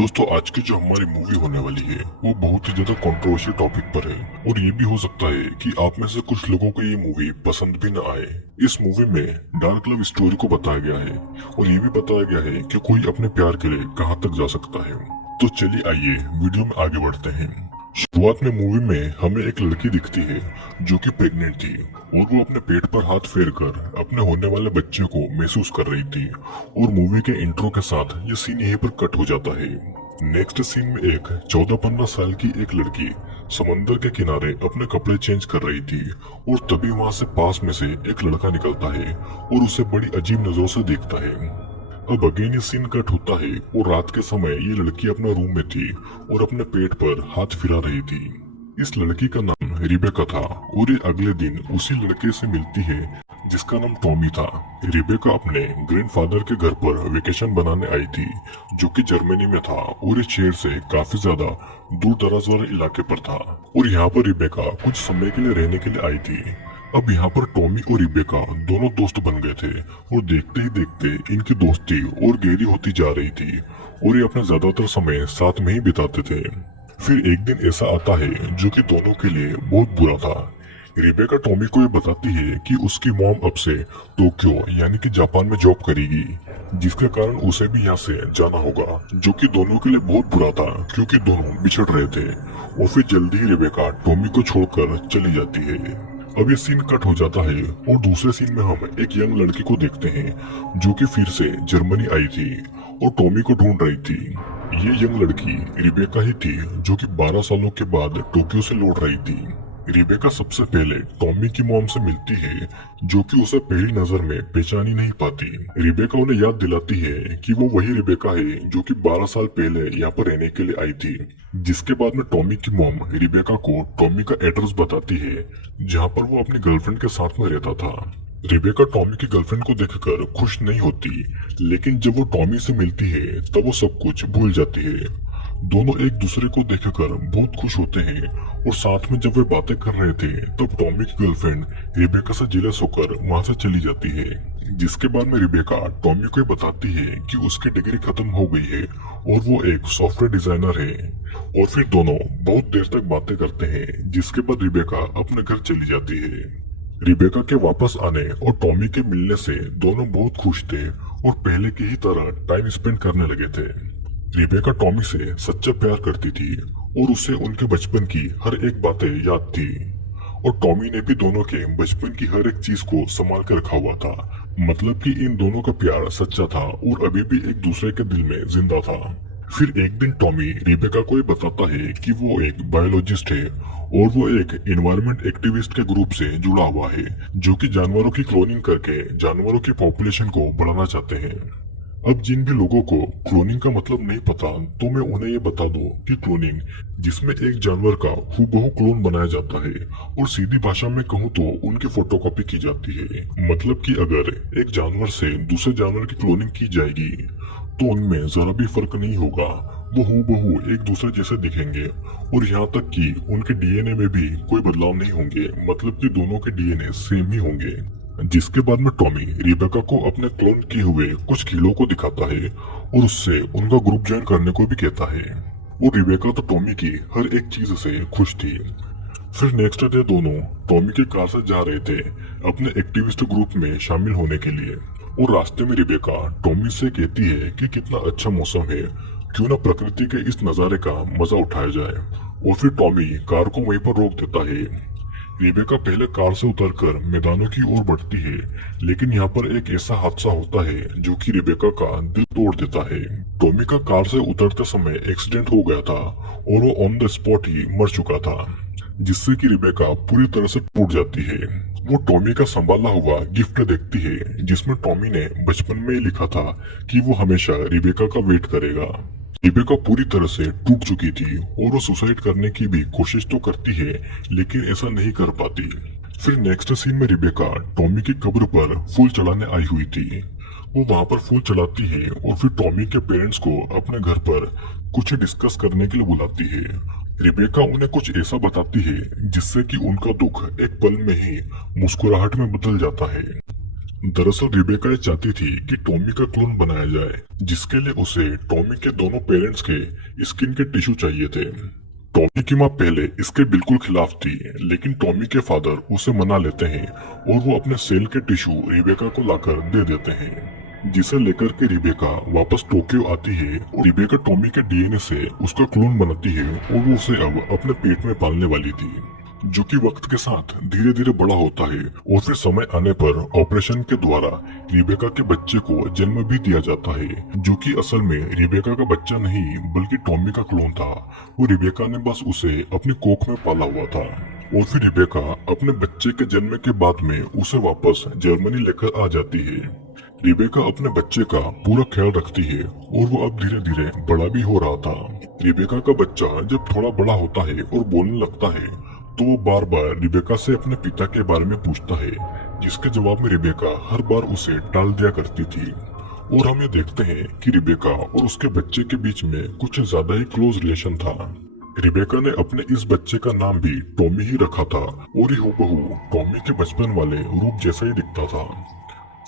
दोस्तों, आज की जो हमारी मूवी होने वाली है वो बहुत ही ज्यादा कंट्रोवर्शियल टॉपिक पर है और ये भी हो सकता है कि आप में से कुछ लोगों को ये मूवी पसंद भी न आए। इस मूवी में डार्क लव स्टोरी को बताया गया है और ये भी बताया गया है कि कोई अपने प्यार के लिए कहाँ तक जा सकता है। तो चलिए आइए वीडियो में आगे बढ़ते हैं। शुरुआत में मूवी में हमें एक लड़की दिखती है जो कि प्रेग्नेंट थी और वो अपने पेट पर हाथ फेर कर अपने होने वाले बच्चे को महसूस कर रही थी और मूवी के इंट्रो के साथ ये सीन यहीं पर कट हो जाता है। नेक्स्ट सीन में एक 14-15 साल की एक लड़की समंदर के किनारे अपने कपड़े चेंज कर रही थी और तभी वहां से पास में से एक लड़का निकलता है और उसे बड़ी अजीब नजरों से देखता है। अब अगेन ये सीन कट होता है और रात के समय ये लड़की अपने रूम में थी और अपने पेट पर हाथ फिरा रही थी। इस लड़की का नाम रिबेका था और ये अगले दिन उसी लड़के से मिलती है जिसका नाम टॉमी था। रिबेका अपने ग्रैंडफादर के घर पर वेकेशन बनाने आई थी जो कि जर्मनी में था और इस शहर से काफी ज्यादा दूर दराज वाले इलाके पर था और यहाँ पर रिबेका कुछ समय के लिए रहने के लिए आई थी। अब यहाँ पर टॉमी और रिबेका दोनों दोस्त बन गए थे और देखते ही देखते इनकी दोस्ती और गहरी होती जा रही थी और ये अपना ज्यादातर समय साथ में ही बिताते थे। फिर एक दिन ऐसा आता है जो कि दोनों के लिए बहुत बुरा था। रिबेका टॉमी को ये बताती है कि उसकी मॉम अब से टोक्यो यानी कि जापान में जॉब करेगी, जिसके कारण उसे भी यहाँ से जाना होगा, जो कि दोनों के लिए बहुत बुरा था क्योंकि दोनों बिछड़ रहे थे। और फिर जल्दी ही रिबेका टॉमी को छोड़कर चली जाती है। अब ये सीन कट हो जाता है और दूसरे सीन में हम एक यंग लड़की को देखते हैं जो कि फिर से जर्मनी आई थी और टॉमी को ढूंढ रही थी। ये यंग लड़की रिबेका ही थी जो कि 12 सालों के बाद टोक्यो से लौट रही थी। रिबेका सबसे पहले टॉमी की मॉम से मिलती है जो कि उसे पहली नजर में पहचान ही नहीं पाती। रिबेका उन्हें याद दिलाती है कि वो वही रिबेका है जो कि 12 साल पहले यहाँ पर रहने के लिए आई थी। जिसके बाद में टॉमी की मॉम रिबेका को टॉमी का एड्रेस बताती है जहाँ पर वो अपनी गर्लफ्रेंड के साथ में रहता था। रिबेका टॉमी की गर्लफ्रेंड को देखकर खुश नहीं होती, लेकिन जब वो टॉमी से मिलती है तब वो सब कुछ भूल जाती है। दोनों एक दूसरे को देखकर बहुत खुश होते हैं और साथ में जब वे बातें कर रहे थे तब टॉमी की गर्लफ्रेंड रिबेका से जेलस होकर वहां से चली जाती है। जिसके बाद में रिबेका टॉमी को बताती है कि उसकी डिग्री खत्म हो गई है और वो एक सॉफ्टवेयर डिजाइनर है। और फिर दोनों बहुत देर तक बातें करते हैं, जिसके बाद रिबेका अपने घर चली जाती है। रिबेका के वापस आने और टॉमी के मिलने से दोनों बहुत खुश थे और पहले की ही तरह टाइम स्पेंड करने लगे थे। रिबेका टॉमी से सच्चा प्यार करती थी और उसे उनके बचपन की हर एक बातें याद थी और टॉमी ने भी दोनों के बचपन की हर एक चीज को संभाल कर रखा हुआ था। मतलब कि इन दोनों का प्यार सच्चा था और अभी भी एक दूसरे के दिल में जिंदा था। फिर एक दिन टॉमी रिबेका को ये बताता है कि वो एक बायोलॉजिस्ट है और वो एक एनवायरमेंट एक्टिविस्ट के ग्रुप से जुड़ा हुआ है जो कि जानवरों की क्लोनिंग करके जानवरों की पॉपुलेशन को बढ़ाना चाहते हैं। अब जिन भी लोगों को क्लोनिंग का मतलब नहीं पता तो मैं उन्हें ये बता दूं कि क्लोनिंग जिसमें एक जानवर का हूबहू क्लोन बनाया जाता है और सीधी भाषा में कहूँ तो उनकी फोटोकॉपी की जाती है। मतलब कि अगर एक जानवर से दूसरे जानवर की क्लोनिंग की जाएगी तो उनमें जरा भी फर्क नहीं होगा, वो हूबहू एक दूसरे जैसे दिखेंगे और यहाँ तक कि उनके डीएनए में भी कोई बदलाव नहीं होंगे, मतलब कि दोनों के डीएनए सेम ही होंगे। जिसके बाद में टॉमी रिबेका को अपने क्लोन किए हुए कुछ कीड़ों को दिखाता है और उससे उनका ग्रुप ज्वाइन करने को भी कहता है और रिबेका तो टॉमी की हर एक चीज से खुश थी। फिर नेक्स्ट डे दोनों टॉमी के कार से जा रहे थे अपने एक्टिविस्ट ग्रुप में शामिल होने के लिए और रास्ते में रिबेका टॉमी से कहती है कि कितना अच्छा मौसम है, क्यों ना प्रकृति के इस नजारे का मजा उठाया जाए। और फिर टॉमी कार को वहीं पर रोक देता है। रिबेका पहले कार से उतरकर मैदानों की ओर बढ़ती है, लेकिन यहाँ पर एक ऐसा हादसा होता है जो कि रिबेका का दिल तोड़ देता है। टॉमी का कार से उतरते समय एक्सीडेंट हो गया था और वो ऑन द स्पॉट ही मर चुका था, जिससे कि रिबेका पूरी तरह से टूट जाती है। वो टॉमी का संभाला हुआ गिफ्ट देखती है जिसमें टॉमी ने बचपन में ही लिखा था कि वो हमेशा रिबेका का वेट करेगा। रिबेका पूरी तरह से टूट चुकी थी और वो सुसाइड करने की भी कोशिश तो करती है, लेकिन ऐसा नहीं कर पाती। फिर नेक्स्ट सीन में रिबेका टॉमी की कब्र पर फूल चढ़ाने आई हुई थी। वो वहाँ पर फूल चढ़ाती है और फिर टॉमी के पेरेंट्स को अपने घर पर कुछ डिस्कस करने के लिए बुलाती है। रिबेका उन्हें कुछ ऐसा बताती है जिससे कि उनका दुख एक पल में ही मुस्कुराहट में बदल जाता है। दरअसल रिबेका ये चाहती थी कि टॉमी का क्लोन बनाया जाए, जिसके लिए उसे टॉमी के दोनों पेरेंट्स के स्किन के टिश्यू चाहिए थे। टॉमी की माँ पहले इसके बिल्कुल खिलाफ थी, लेकिन टॉमी के फादर उसे मना लेते हैं और वो अपने सेल के टिश्यू रिबेका को लाकर दे देते हैं, जिसे लेकर के रिबेका वापस टोक्यो आती है और रिबेका टॉमी के डीएनए से उसका क्लोन बनाती है और वो उसे अब अपने पेट में पालने वाली थी, जो कि वक्त के साथ धीरे धीरे बड़ा होता है और फिर समय आने पर ऑपरेशन के द्वारा रिबेका के बच्चे को जन्म भी दिया जाता है, जो कि असल में रिबेका का बच्चा नहीं बल्कि टॉमी का क्लोन था। वो रिबेका ने बस उसे अपनी कोख में पाला हुआ था और फिर रिबेका अपने बच्चे के जन्म के बाद में उसे वापस जर्मनी लेकर आ जाती है। रिबेका अपने बच्चे का पूरा ख्याल रखती है और वो अब धीरे धीरे बड़ा भी हो रहा था। रिबेका का बच्चा जब थोड़ा बड़ा होता है और बोलने लगता है तो वो बार बार रिबेका से अपने पिता के बारे में पूछता है, जिसके जवाब में रिबेका हर बार उसे टाल दिया करती थी। और हम ये देखते हैं कि रिबेका और उसके बच्चे के बीच में कुछ ज्यादा ही क्लोज रिलेशन था। रिबेका ने अपने इस बच्चे का नाम भी टॉमी ही रखा था और ये हूबहू टॉमी के बचपन वाले रूप जैसा ही दिखता था।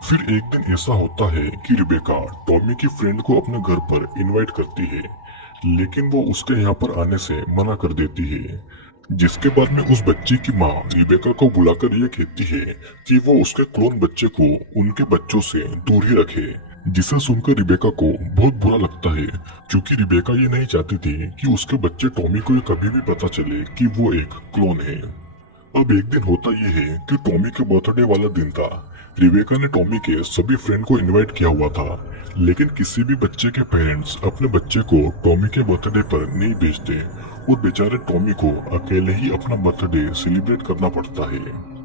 फिर एक दिन ऐसा होता है कि रिबेका टॉमी की फ्रेंड को अपने घर पर इनवाइट करती है, लेकिन वो उसके यहाँ पर आने से मना कर देती है, जिसके बाद में उस बच्चे की माँ रिबेका को बुलाकर ये कहती है कि वो उसके क्लोन बच्चे को उनके बच्चों से दूर ही रखे, जिसे सुनकर रिबेका को बहुत बुरा लगता है, क्योंकि रिबेका ये नहीं चाहती थी कि उसके बच्चे टॉमी को ये कभी भी पता चले कि वो एक क्लोन है। अब एक दिन होता ये है कि टॉमी के बर्थडे वाला दिन था। रिबेका ने टॉमी के सभी फ्रेंड को इनवाइट किया हुआ था, लेकिन किसी भी बच्चे के पेरेंट्स अपने बच्चे को टॉमी के बर्थडे पर नहीं भेजते और बेचारे टॉमी को अकेले ही अपना बर्थडे सेलिब्रेट करना पड़ता है।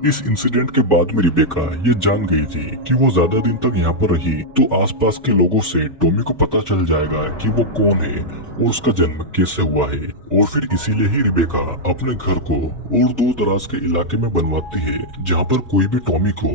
इस इंसिडेंट के बाद में रिबेका ये जान गई थी कि वो ज्यादा दिन तक यहाँ पर रही तो आसपास के लोगों से टॉमी को पता चल जाएगा कि वो कौन है और उसका जन्म कैसे हुआ है, और फिर इसीलिए ही रिबेका अपने घर को और दूर दराज के इलाके में बनवाती है जहाँ पर कोई भी टॉमी को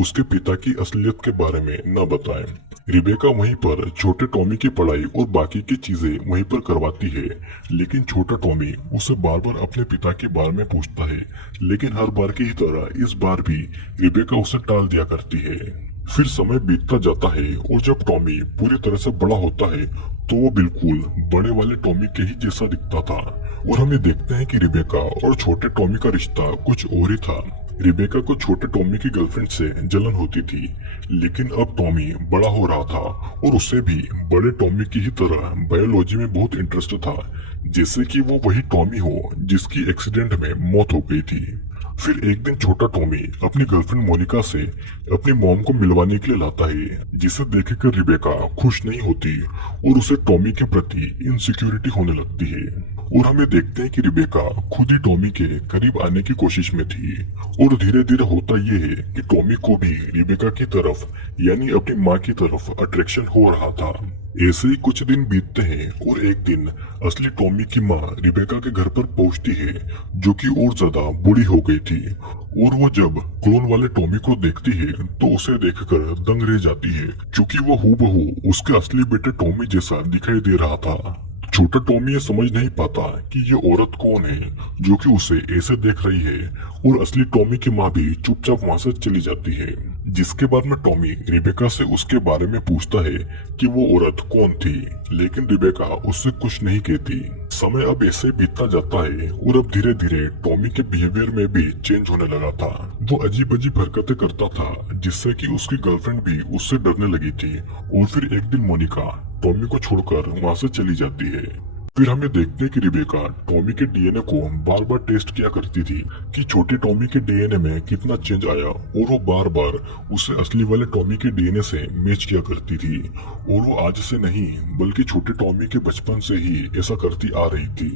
उसके पिता की असलियत के बारे में न बताए। रिबेका वहीं पर छोटे टॉमी की पढ़ाई और बाकी की चीजें वहीं पर करवाती है, लेकिन छोटा टॉमी उसे बार बार अपने पिता के बारे में पूछता है, लेकिन हर बार की ही तरह इस बार भी रिबेका उसे टाल दिया करती है। फिर समय बीतता जाता है और जब टॉमी पूरी तरह से बड़ा होता है तो वो बिल्कुल बड़े वाले टॉमी के ही जैसा दिखता था और हम ये देखते हैं कि रिबेका और छोटे टॉमी का रिश्ता कुछ और ही था। रिबेका को छोटे टॉमी की गर्लफ्रेंड से जलन होती थी, लेकिन अब टॉमी बड़ा हो रहा था और उसे भी बड़े टॉमी की ही तरह बायोलॉजी में बहुत इंटरेस्ट था, जैसे कि वो वही टॉमी हो जिसकी एक्सीडेंट में मौत हो गई थी। फिर एक दिन छोटा टॉमी अपनी गर्लफ्रेंड मोनिका से अपनी मॉम को मिलवाने के लिए लाता है, जिसे देखकर रिबेका खुश नहीं होती और उसे टॉमी के प्रति इनसिक्योरिटी होने लगती है। और हमें देखते हैं कि रिबेका खुद ही टॉमी के करीब आने की कोशिश में थी और धीरे धीरे होता ये है कि टॉमी को भी रिबेका की तरफ यानी अपनी माँ की तरफ अट्रैक्शन हो रहा था। ऐसे ही कुछ दिन बीतते हैं और एक दिन असली टॉमी की माँ रिबेका के घर पर पहुंचती है, जो कि और ज्यादा बूढ़ी हो गई थी, और वो जब क्लोन वाले टॉमी को देखती है तो उसे देखकर दंग रह जाती है, क्योंकि वो हूबहू उसके असली बेटे टॉमी जैसा दिखाई दे रहा था। छोटा टॉमी ये समझ नहीं पाता कि ये औरत कौन है जो कि उसे ऐसे देख रही है, और असली टॉमी की माँ भी चुपचाप वहाँ से चली जाती है। जिसके बाद में टॉमी रिबेका से उसके बारे में पूछता है कि वो औरत कौन थी, लेकिन रिबेका उससे कुछ नहीं कहती। समय अब ऐसे बीतता जाता है और अब धीरे धीरे टॉमी के बिहेवियर में भी चेंज होने लगा था। वो अजीब अजीब हरकतें करता था, जिससे कि उसकी गर्लफ्रेंड भी उससे डरने लगी थी। और फिर एक दिन मोनिका टॉमी को छोड़कर वहाँ से चली जाती है। फिर हमें देखते हैं कि रिबेका टॉमी के डीएनए को बार बार टेस्ट किया करती थी कि छोटे टॉमी के डीएनए में कितना चेंज आया, और वो बार बार उसे असली वाले टॉमी के डीएनए से मैच किया करती थी। और वो आज से नहीं बल्कि छोटे टॉमी के बचपन से ही ऐसा करती आ रही थी।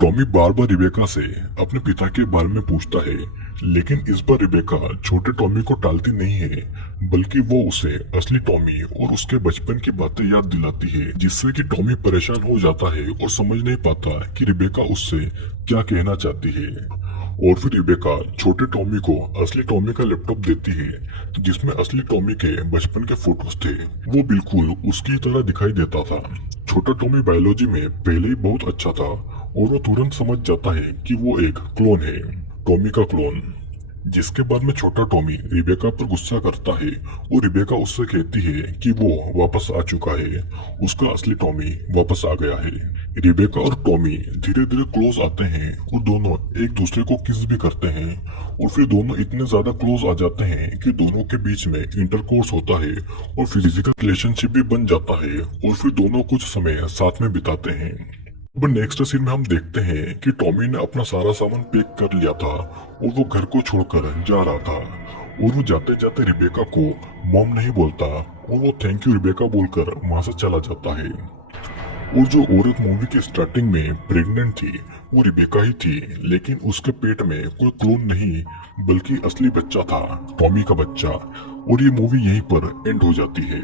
टॉमी बार बार रिबेका से अपने पिता के बारे में पूछता है, लेकिन इस बार रिबेका छोटे टॉमी को टालती नहीं है, बल्कि वो उसे असली टॉमी और उसके बचपन की बातें याद दिलाती है, जिससे कि टॉमी परेशान हो जाता है और समझ नहीं पाता कि रिबेका उससे क्या कहना चाहती है। और फिर रिबेका छोटे टॉमी को असली टॉमी का लैपटॉप देती है, जिसमें असली टॉमी के बचपन के फोटोज थे। वो बिल्कुल उसकी तरह दिखाई देता था। छोटा टॉमी बायोलॉजी में पहले ही बहुत अच्छा था और वो तुरंत समझ जाता है कि वो एक क्लोन है, टॉमी का क्लोन। जिसके बाद में छोटा टॉमी रिबेका पर गुस्सा करता है और रिबेका उससे कहती है कि वो वापस आ चुका है, उसका असली टॉमी वापस आ गया है। रिबेका और टॉमी धीरे धीरे क्लोज आते हैं और दोनों एक दूसरे को किस भी करते हैं और फिर दोनों इतने ज्यादा क्लोज आ जाते हैं कि दोनों के बीच में इंटरकोर्स होता है और फिजिकल रिलेशनशिप भी बन जाता है और फिर दोनों कुछ समय साथ में बिताते हैं। अब नेक्स्ट सीन में हम देखते हैं कि टॉमी ने अपना सारा सामान पैक कर लिया था और वो घर को छोड़कर जा रहा था और वो जाते जाते रिबेका को मॉम नहीं बोलता और वो थैंक यू रिबेका बोलकर वहां से चला जाता है। और जो औरत मूवी के स्टार्टिंग में प्रेग्नेंट थी वो रिबेका ही थी, लेकिन उसके पेट में कोई क्लोन नहीं बल्कि असली बच्चा था, टॉमी का बच्चा। और ये मूवी यहीं पर एंड हो जाती है।